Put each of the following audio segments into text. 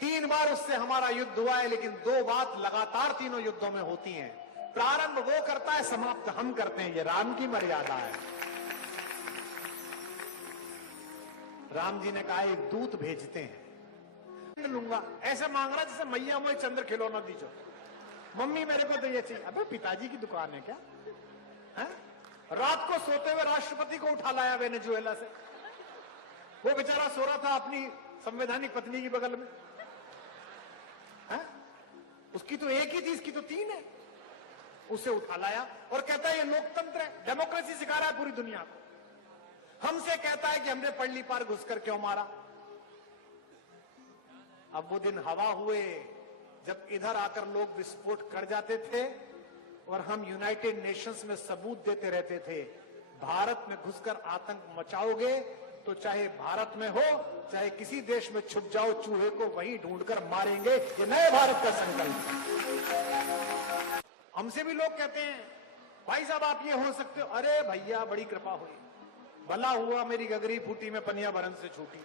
3 बार उससे हमारा युद्ध हुआ है, लेकिन 2 बात लगातार तीनों युद्धों में होती हैं। प्रारंभ वो करता है, समाप्त हम करते हैं। ये राम की मर्यादा है। राम जी ने कहा एक दूत भेजते हैं, लूंगा। ऐसे मांग रहा जैसे मैया मुझे चंद्र खिलौना दीजो, मम्मी मेरे को तो ये चाहिए। अबे पिताजी की दुकान है क्या है? रात को सोते हुए राष्ट्रपति को उठा लाया वेनेजुएला से। वो बेचारा सो रहा था अपनी संवैधानिक पत्नी की बगल में है? उसकी तो एक ही थी, इसकी तो 3 है। उसे उठा लाया और कहता है ये लोकतंत्र है, डेमोक्रेसी सिखा रहा है पूरी दुनिया को। हमसे कहता है कि हमने पल्ली पार घुसकर क्यों मारा। अब वो दिन हवा हुए जब इधर आकर लोग विस्फोट कर जाते थे और हम यूनाइटेड नेशंस में सबूत देते रहते थे, भारत में घुसकर आतंक मचाओगे तो चाहे भारत में हो चाहे किसी देश में छुप जाओ, चूहे को वहीं ढूंढकर मारेंगे। ये नए भारत का संकल्प है। हमसे भी लोग कहते हैं भाई साहब आप ये हो सकते हो। अरे भैया बड़ी कृपा हुई, भला हुआ मेरी गगरी फूटी में पनिया बरन से छूटी।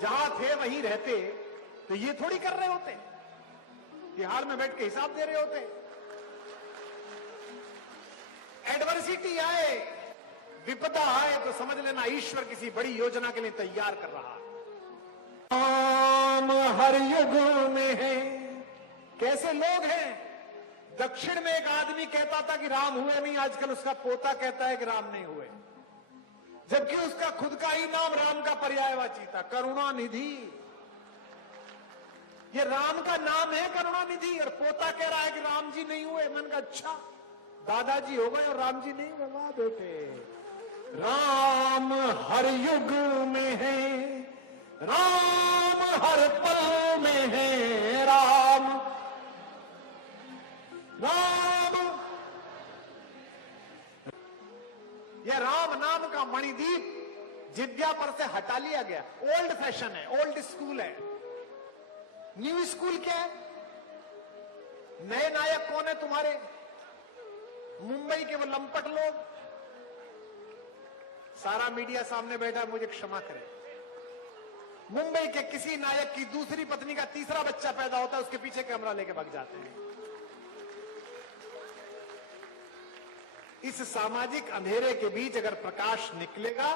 जहां थे वहीं रहते तो ये थोड़ी कर रहे होते, बिहार में बैठ के हिसाब दे रहे होते। एडवर्सिटी आए, विपदा आए तो समझ लेना ईश्वर किसी बड़ी योजना के लिए तैयार कर रहा है। राम हर युग में है। कैसे लोग हैं? दक्षिण में एक आदमी कहता था कि राम हुए नहीं, आजकल उसका पोता कहता है कि राम नहीं हुए, जबकि उसका खुद का ही नाम राम का पर्यायवाची था, करुणानिधि। ये राम का नाम है करुणानिधि, और पोता कह रहा है कि राम जी नहीं हुए। मैंने कहा अच्छा, दादाजी हो गए और राम जी नहीं हुए। वाह बेटे, राम हर युग में है, राम हर पल में है। राम राम, यह राम नाम का मणिदीप जिद्या पर से हटा लिया गया। ओल्ड फैशन है, ओल्ड स्कूल है। न्यू स्कूल क्या है? नए नायक कौन है तुम्हारे? मुंबई के वो लंपट लोग। सारा मीडिया सामने बैठा, मुझे क्षमा करें। मुंबई के किसी नायक की दूसरी पत्नी का तीसरा बच्चा पैदा होता है, उसके पीछे कैमरा लेके भाग जाते हैं। इस सामाजिक अंधेरे के बीच अगर प्रकाश निकलेगा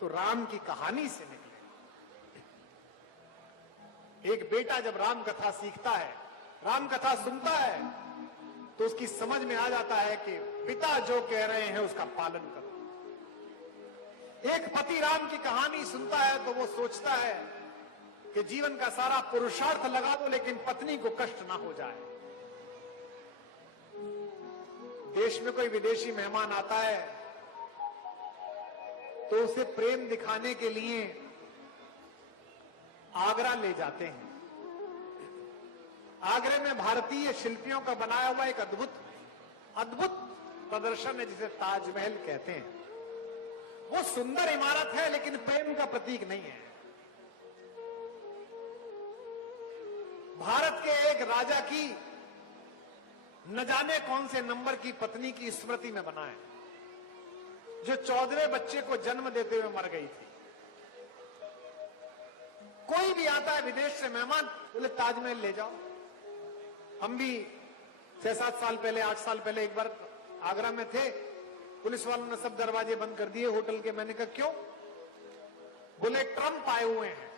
तो राम की कहानी से निकलेगा। एक बेटा जब राम कथा सीखता है, राम कथा सुनता है, तो उसकी समझ में आ जाता है कि पिता जो कह रहे हैं उसका पालन करो। एक पति राम की कहानी सुनता है तो वो सोचता है कि जीवन का सारा पुरुषार्थ लगा दो लेकिन पत्नी को कष्ट ना हो जाए। देश में कोई विदेशी मेहमान आता है तो उसे प्रेम दिखाने के लिए आगरा ले जाते हैं। आगरे में भारतीय शिल्पियों का बनाया हुआ एक अद्भुत प्रदर्शन है जिसे ताजमहल कहते हैं। वो सुंदर इमारत है लेकिन प्रेम का प्रतीक नहीं है। भारत के एक राजा की न जाने कौन से नंबर की पत्नी की स्मृति में बना है, जो 14वें बच्चे को जन्म देते हुए मर गई थी। कोई भी आता है विदेश से मेहमान, बोले ताजमहल ले जाओ। हम भी 6-7 साल पहले, 8 साल पहले एक बार आगरा में थे। पुलिस वालों ने सब दरवाजे बंद कर दिए होटल के। मैंने कहा क्यों? बोले ट्रंप आए हुए हैं,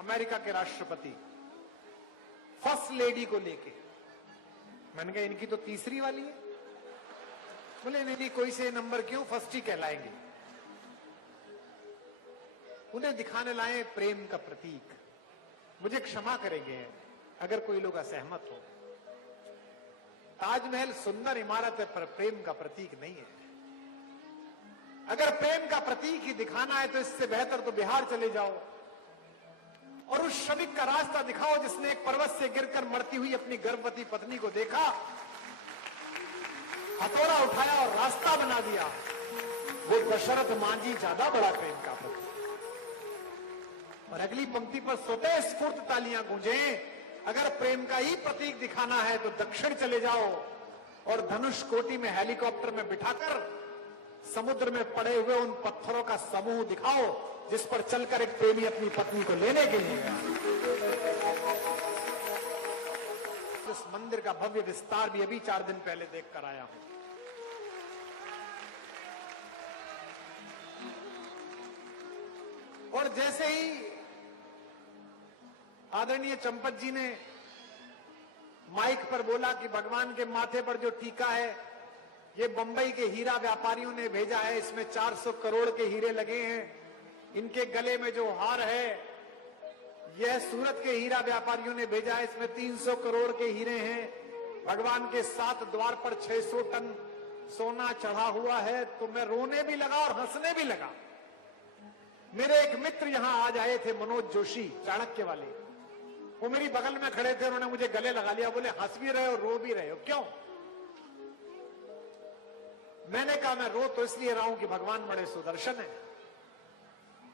अमेरिका के राष्ट्रपति, फर्स्ट लेडी को लेके। मैंने कहा इनकी तो तीसरी वाली है। बोले नहीं, कोई से नंबर क्यों, फर्स्ट ही कहलाएंगे। उन्हें दिखाने लाए प्रेम का प्रतीक। मुझे क्षमा करेंगे अगर कोई लोग असहमत हो। ताजमहल सुंदर इमारत है पर प्रेम का प्रतीक नहीं है। अगर प्रेम का प्रतीक ही दिखाना है तो इससे बेहतर तो बिहार चले जाओ और उस श्रमिक का रास्ता दिखाओ जिसने एक पर्वत से गिरकर मरती हुई अपनी गर्भवती पत्नी को देखा, हथौड़ा उठाया और रास्ता बना दिया। वो दशरथ मांझी ज्यादा बड़ा प्रेम का प्रतीक। और अगली पंक्ति पर स्वतः स्फूर्त तालियां गूंजे। अगर प्रेम का ही प्रतीक दिखाना है तो दक्षिण चले जाओ और धनुष कोटि में हेलीकॉप्टर में बिठाकर समुद्र में पड़े हुए उन पत्थरों का समूह दिखाओ जिस पर चलकर एक प्रेमी अपनी पत्नी को लेने के लिए गया। इस मंदिर का भव्य विस्तार भी अभी 4 दिन पहले देख कर आया हूं। और जैसे ही आदरणीय चंपत जी ने माइक पर बोला कि भगवान के माथे पर जो टीका है ये बंबई के हीरा व्यापारियों ने भेजा है, इसमें 400 करोड़ के हीरे लगे हैं। इनके गले में जो हार है यह सूरत के हीरा व्यापारियों ने भेजा है, इसमें 300 करोड़ के हीरे हैं। भगवान के 7 द्वार पर 600 टन सोना चढ़ा हुआ है। तो मैं रोने भी लगा और हंसने भी लगा। मेरे एक मित्र यहां आज आए थे, मनोज जोशी, चाणक्य वाले। वो मेरी बगल में खड़े थे, उन्होंने मुझे गले लगा लिया, बोले हंस भी रहे हो रो भी रहे हो, क्यों? मैंने कहा मैं रो तो इसलिए रहा हूं कि भगवान बड़े सुदर्शन है,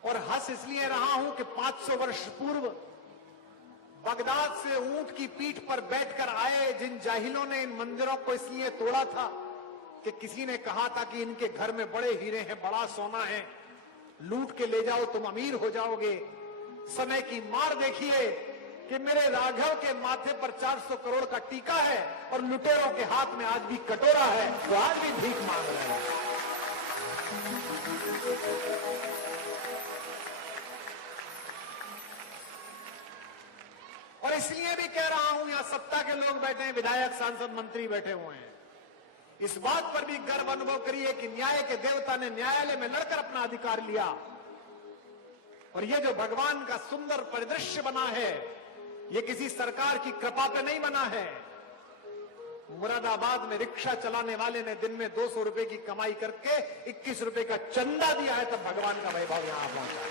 और हंस इसलिए रहा हूं कि 500 वर्ष पूर्व बगदाद से ऊंट की पीठ पर बैठकर आए जिन जाहिलों ने इन मंदिरों को इसलिए तोड़ा था कि किसी ने कहा था कि इनके घर में बड़े हीरे हैं, बड़ा सोना है, लूट के ले जाओ तुम अमीर हो जाओगे। समय की मार देखिए कि मेरे राघव के माथे पर 400 करोड़ का टीका है और लुटेरों के हाथ में आज भी कटोरा है, तो आज भी भीख मांग रहे हैं। और इसलिए भी कह रहा हूं, यहां सत्ता के लोग बैठे हैं, विधायक, सांसद, मंत्री बैठे हुए हैं, इस बात पर भी गर्व अनुभव करिए कि न्याय के देवता ने न्यायालय में लड़कर अपना अधिकार लिया। और ये जो भगवान का सुंदर परिदृश्य बना है ये किसी सरकार की कृपा पे नहीं बना है। मुरादाबाद में रिक्शा चलाने वाले ने दिन में 200 रुपए की कमाई करके 21 रुपए का चंदा दिया है, तब भगवान का वैभव यहां पहुंचा।